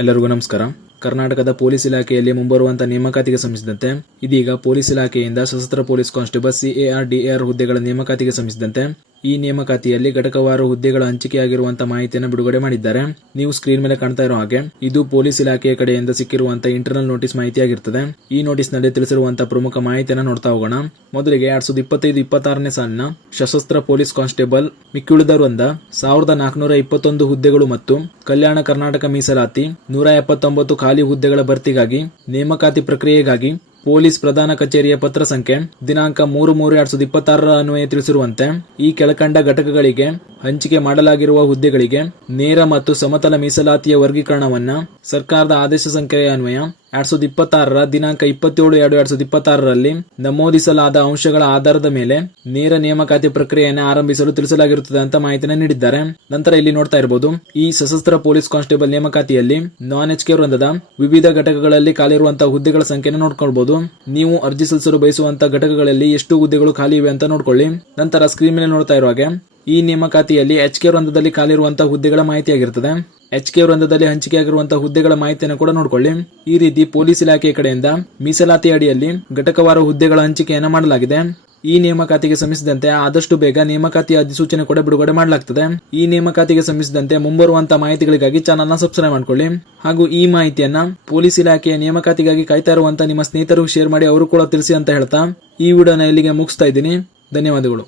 ಎಲ್ಲರಿಗೂ ನಮಸ್ಕಾರ. ಕರ್ನಾಟಕದ ಪೊಲೀಸ್ ಇಲಾಖೆಯಲ್ಲಿ ಮುಂಬರುವಂತಹ ನೇಮಕಾತಿಗೆ ಸಂಬಂಧಿಸಿದಂತೆ ಇದೀಗ ಪೊಲೀಸ್ ಇಲಾಖೆಯಿಂದ ಸಶಸ್ತ್ರ ಪೊಲೀಸ್ ಕಾನ್ಸ್ಟೇಬಲ್ CAR DAR ಹುದ್ದೆಗಳ ನೇಮಕಾತಿಗೆ ಸಂಬಂಧಿಸಿದಂತೆ ಈ ನೇಮಕಾತಿಯಲ್ಲಿ ಘಟಕವಾರು ಹುದ್ದೆಗಳ ಹಂಚಿಕೆಯಾಗಿರುವಂತಹ ಮಾಹಿತಿಯನ್ನು ಬಿಡುಗಡೆ ಮಾಡಿದ್ದಾರೆ. ನೀವು ಸ್ಕ್ರೀನ್ ಮೇಲೆ ಕಾಣ್ತಾ ಇರೋ ಹಾಗೆ ಇದು ಪೊಲೀಸ್ ಇಲಾಖೆಯ ಕಡೆಯಿಂದ ಸಿಕ್ಕಿರುವಂತಹ ಇಂಟರ್ನಲ್ ನೋಟಿಸ್ ಮಾಹಿತಿಯಾಗಿರುತ್ತದೆ. ಈ ನೋಟಿಸ್ ನಲ್ಲಿ ತಿಳಿಸಿರುವಂತಹ ಪ್ರಮುಖ ಮಾಹಿತಿಯನ್ನು ನೋಡ್ತಾ ಹೋಗೋಣ. ಮೊದಲಿಗೆ 2025-26ನೇ ಸಾಲಿನ ಸಶಸ್ತ್ರ ಪೊಲೀಸ್ ಕಾನ್ಸ್ಟೇಬಲ್ ಮಿಕ್ಕುಳಿದ ವೃಂದ 1421 ಹುದ್ದೆಗಳು ಮತ್ತು ಕಲ್ಯಾಣ ಕರ್ನಾಟಕ ಮೀಸಲಾತಿ 179 ಖಾಲಿ ಹುದ್ದೆಗಳ ಭರ್ತಿಗಾಗಿ ನೇಮಕಾತಿ ಪ್ರಕ್ರಿಯೆಗಾಗಿ ಪೊಲೀಸ್ ಪ್ರಧಾನ ಕಚೇರಿಯ ಪತ್ರ ಸಂಖ್ಯೆ ದಿನಾಂಕ 3/3/2026 ಅನ್ವಯ ತಿಳಿಸಿರುವಂತೆ ಈ ಕೆಳಕಂಡ ಘಟಕಗಳಿಗೆ ಹಂಚಿಕೆ ಮಾಡಲಾಗಿರುವ ಹುದ್ದೆಗಳಿಗೆ ನೇರ ಮತ್ತು ಸಮತಲ ಮೀಸಲಾತಿಯ ವರ್ಗೀಕರಣವನ್ನ ಸರ್ಕಾರದ ಆದೇಶ ಸಂಖ್ಯೆಯ ಅನ್ವಯ 2026 ದಿನಾಂಕ 27/2/2026 ನಮೂದಿಸಲಾದ ಅಂಶಗಳ ಆಧಾರದ ಮೇಲೆ ನೇರ ನೇಮಕಾತಿ ಪ್ರಕ್ರಿಯೆಯನ್ನು ಆರಂಭಿಸಲು ತಿಳಿಸಲಾಗಿರುತ್ತದೆ ಅಂತ ಮಾಹಿತಿಯನ್ನು ನೀಡಿದ್ದಾರೆ. ನಂತರ ಇಲ್ಲಿ ನೋಡ್ತಾ ಇರಬಹುದು, ಈ ಸಶಸ್ತ್ರ ಪೊಲೀಸ್ ಕಾನ್ಸ್ಟೇಬಲ್ ನೇಮಕಾತಿಯಲ್ಲಿ non-HK ವೃಂದದ ವಿವಿಧ ಘಟಕಗಳಲ್ಲಿ ಖಾಲಿರುವಂತಹ ಹುದ್ದೆಗಳ ಸಂಖ್ಯೆಯನ್ನು ನೋಡ್ಕೊಳ್ಬಹುದು. ನೀವು ಅರ್ಜಿ ಸಲ್ಲಿಸಲು ಬಯಸುವಂತಹ ಘಟಕಗಳಲ್ಲಿ ಎಷ್ಟು ಹುದ್ದೆಗಳು ಖಾಲಿ ಇವೆ ಅಂತ ನೋಡ್ಕೊಳ್ಳಿ. ನಂತರ ಸ್ಕ್ರೀನ್ ಮೇಲೆ ನೋಡ್ತಾ ಇರೋ ಹಾಗೆ ಈ ನೇಮಕಾತಿಯಲ್ಲಿ HK ವೃಂದದಲ್ಲಿ ಖಾಲಿರುವಂತಹ ಹುದ್ದೆಗಳ ಮಾಹಿತಿಯಾಗಿರುತ್ತದೆ. HK ವೃಂದದಲ್ಲಿ ಹಂಚಿಕೆಯಾಗಿರುವಂತಹ ಹುದ್ದೆಗಳ ಮಾಹಿತಿಯನ್ನು ಕೂಡ ನೋಡ್ಕೊಳ್ಳಿ. ಈ ರೀತಿ ಪೊಲೀಸ್ ಇಲಾಖೆಯ ಕಡೆಯಿಂದ ಮೀಸಲಾತಿ ಅಡಿಯಲ್ಲಿ ಘಟಕವಾರು ಹುದ್ದೆಗಳ ಹಂಚಿಕೆಯನ್ನು ಮಾಡಲಾಗಿದೆ. ಈ ನೇಮಕಾತಿಗೆ ಸಂಬಂಧಿಸಿದಂತೆ ಆದಷ್ಟು ಬೇಗ ನೇಮಕಾತಿಯ ಅಧಿಸೂಚನೆ ಕೂಡ ಬಿಡುಗಡೆ ಮಾಡಲಾಗ್ತದೆ. ಈ ನೇಮಕಾತಿಗೆ ಸಂಬಂಧಿಸಿದಂತೆ ಮುಂಬರುವಂತಹ ಮಾಹಿತಿಗಳಿಗಾಗಿ ಚಾನಲ್ನ ಸಬ್ಸ್ಕ್ರೈಬ್ ಮಾಡ್ಕೊಳ್ಳಿ. ಹಾಗೂ ಈ ಮಾಹಿತಿಯನ್ನ ಪೊಲೀಸ್ ಇಲಾಖೆಯ ನೇಮಕಾತಿಗಾಗಿ ಕಾಯ್ತಾ ಇರುವಂತಹ ನಿಮ್ಮ ಸ್ನೇಹಿತರು ಶೇರ್ ಮಾಡಿ, ಅವರು ಕೂಡ ತಿಳಿಸಿ ಅಂತ ಹೇಳ್ತಾ ಈ ವಿಡಿಯೋನ ಇಲ್ಲಿಗೆ ಮುಗಿಸ್ತಾ ಇದ್ದೀನಿ. ಧನ್ಯವಾದಗಳು.